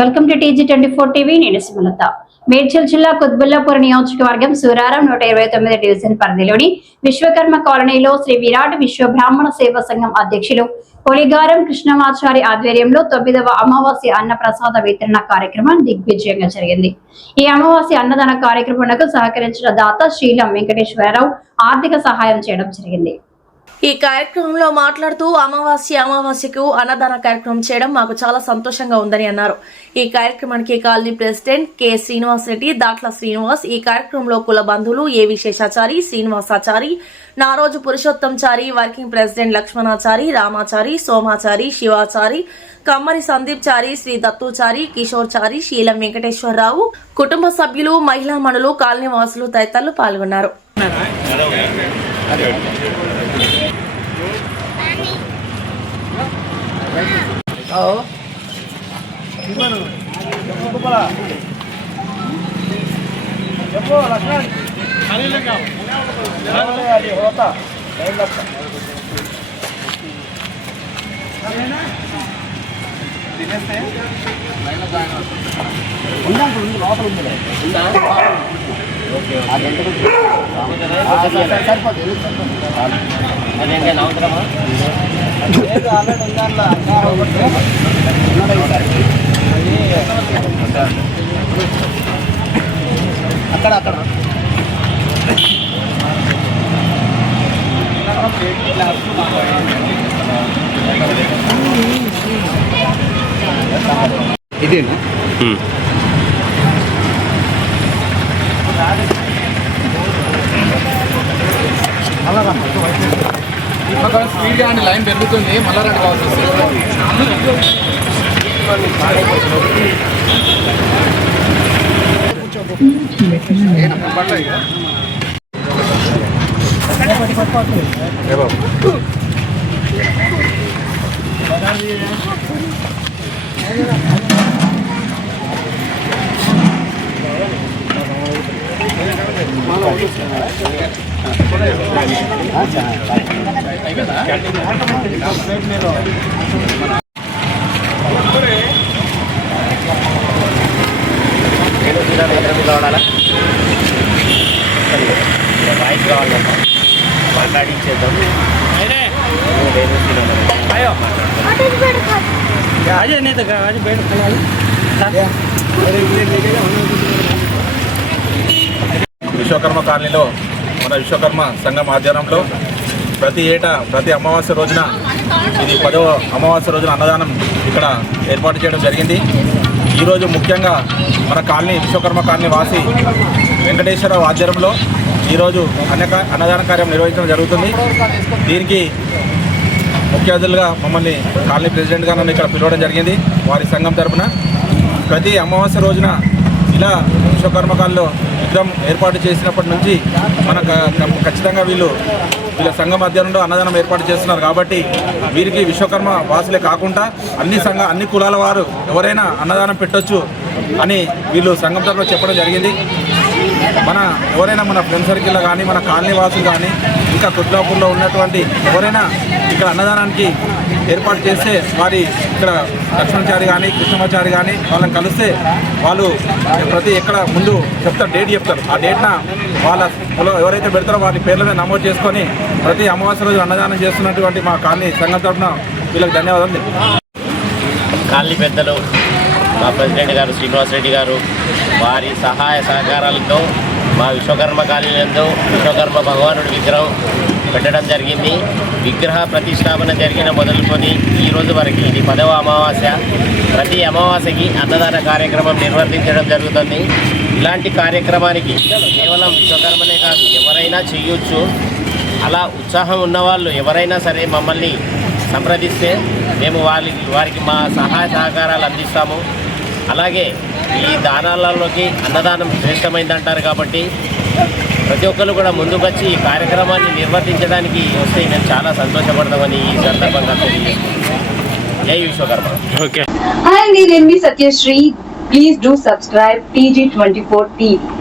Welcome to TG24 TV. నేను సుమలత. మేడ్చల్ జిల్లా కుత్బుల్లాపూర్ నియోజకవర్గం సూరారం 129 డివిజన్ పరిధిలోని విశ్వకర్మ కాలనీలో శ్రీ విరాట్ విశ్వ బ్రాహ్మణ సేవా సంఘం అధ్యక్షులు పొలిగారం కృష్ణమాచారి ఆధ్వర్యంలో 9వ అమావాస్య అన్న ప్రసాద వితరణ కార్యక్రమం దిగ్విజయంగా జరిగింది. ఈ అమావాస్య అన్నదాన కార్యక్రమానికి సహకరించిన దాత శ్రీలం వెంకటేశ్వరరావు ఆర్థిక సహాయం చేయడం జరిగింది. ఈ కార్యక్రమంలో మాట్లాడుతూ అమావాస్యకు అన్నదాన కార్యక్రమం చేయడం మాకు చాలా సంతోషంగా ఉందని అన్నారు. ఈ కార్యక్రమానికి colony president K Srinivas Reddy, Datla Srinivas, ఈ కార్యక్రమంలో కుల బంధువులు ఏవి శేషాచారి, శ్రీనివాసాచారి, నారోజు పురుషోత్తంచారి, వర్కింగ్ ప్రెసిడెంట్ లక్ష్మణాచారి, రామాచారి, సోమాచారి, శివాచారి, కమ్మరి సందీప్ చారి, శ్రీ దత్తుచారి, కిషోర్ చారి, శీలం వెంకటేశ్వరరావు, కుటుంబ సభ్యులు, మహిళా మణులు, కాలనీ వాసులు తదితరులు పాల్గొన్నారు. అక్కడ ఇదేనా స్పీడ్ గా లైన్ పెరుగుతుంది, మళ్ళా రెండు కావాల్సి వస్తుంది. వాయిస్ కావాలమ్మా, మాట్లాడించేద్దాం. విశ్వకర్మ కాలనీలో మన విశ్వకర్మ సంఘం ఆధ్వర్యంలో ప్రతి ఏటా ప్రతి అమావాస్య రోజున ఇది 10వ అమావాస్య రోజున అన్నదానం ఇక్కడ ఏర్పాటు చేయడం జరిగింది. ఈరోజు ముఖ్యంగా మన కాలనీ విశ్వకర్మ కాలనీ వాసి వెంకటేశ్వరరావు ఆధ్వర్యంలో ఈరోజు అన్నదాన కార్యం నిర్వహించడం జరుగుతుంది. దీనికి ముఖ్య అతిథులుగా మమ్మల్ని కాలనీ ప్రెసిడెంట్గా నన్ను ఇక్కడ పిలవడం జరిగింది. వారి సంఘం తరఫున ప్రతి అమావాస్య రోజున ఇలా విశ్వకర్మ కాలనీలో విగ్రహం ఏర్పాటు చేసినప్పటి నుంచి మన ఖచ్చితంగా వీళ్ళ సంఘం ఆధ్వర్యంలో అన్నదానం ఏర్పాటు చేస్తున్నారు. కాబట్టి వీరికి విశ్వకర్మ వాసులే కాకుండా అన్ని కులాల వారు ఎవరైనా అన్నదానం పెట్టొచ్చు అని వీళ్ళు సంఘం తరఫున చెప్పడం జరిగింది. ఎవరైనా మన ఫ్రెండ్ సర్కిల్లో కానీ మన కాలనీ వాసులు కానీ ఇంకా కుత్బుల్లాపూర్లో ఉన్నటువంటి ఎవరైనా ఇక్కడ అన్నదానానికి ఏర్పాటు చేస్తే వారి ఇక్కడ లక్ష్మణాచారి కానీ కృష్ణమాచారి కానీ వాళ్ళని కలిస్తే వాళ్ళు ఎక్కడ ముందు డేట్ చెప్తారు. ఆ డేట్న వాళ్ళ ఎవరైతే పెడతారో వారి పేర్లనే నమోదు చేసుకొని ప్రతి అమావాస్య రోజు అన్నదానం చేస్తున్నటువంటి మా కాలనీ సంఘం తరఫున వీళ్ళకి ధన్యవాదాలు. కాలనీ పెద్దలు మా ప్రెసిడెంట్ గారు శ్రీనివాస్ రెడ్డి గారు వారి సహాయ సహకారాలతో మా విశ్వకర్మ కాలనీలందు విశ్వకర్మ భగవానుడి విగ్రహం పెట్టడం జరిగింది. విగ్రహ ప్రతిష్టాపన జరిగిన మొదలుకొని ఈ రోజు వరకు ఇది 10వ అమావాస్య. ప్రతి అమావాస్యకి అన్నదాన కార్యక్రమం నిర్వర్తించడం జరుగుతుంది. ఇలాంటి కార్యక్రమానికి కేవలం విశ్వకర్మనే కాదు ఎవరైనా చేయొచ్చు. అలా ఉత్సాహం ఉన్నవాళ్ళు ఎవరైనా సరే మమ్మల్ని సంప్రదిస్తే మేము వారికి మా సహాయ సహకారాలు అందిస్తాము. అలాగే ఈ దానాలలోకి అన్నదానం శ్రేష్టమైందంటారు కాబట్టి ప్రతి ఒక్కరు కూడా ముందుకొచ్చి ఈ కార్యక్రమాన్ని నిర్వర్తించడానికి వస్తే మేము చాలా సంతోషపడతామని ఈ సందర్భంగా తెలియజేస్తున్నాం. జై విశ్వకర్మ. Hi, నేను Satyasri. Please do subscribe TG24 TV.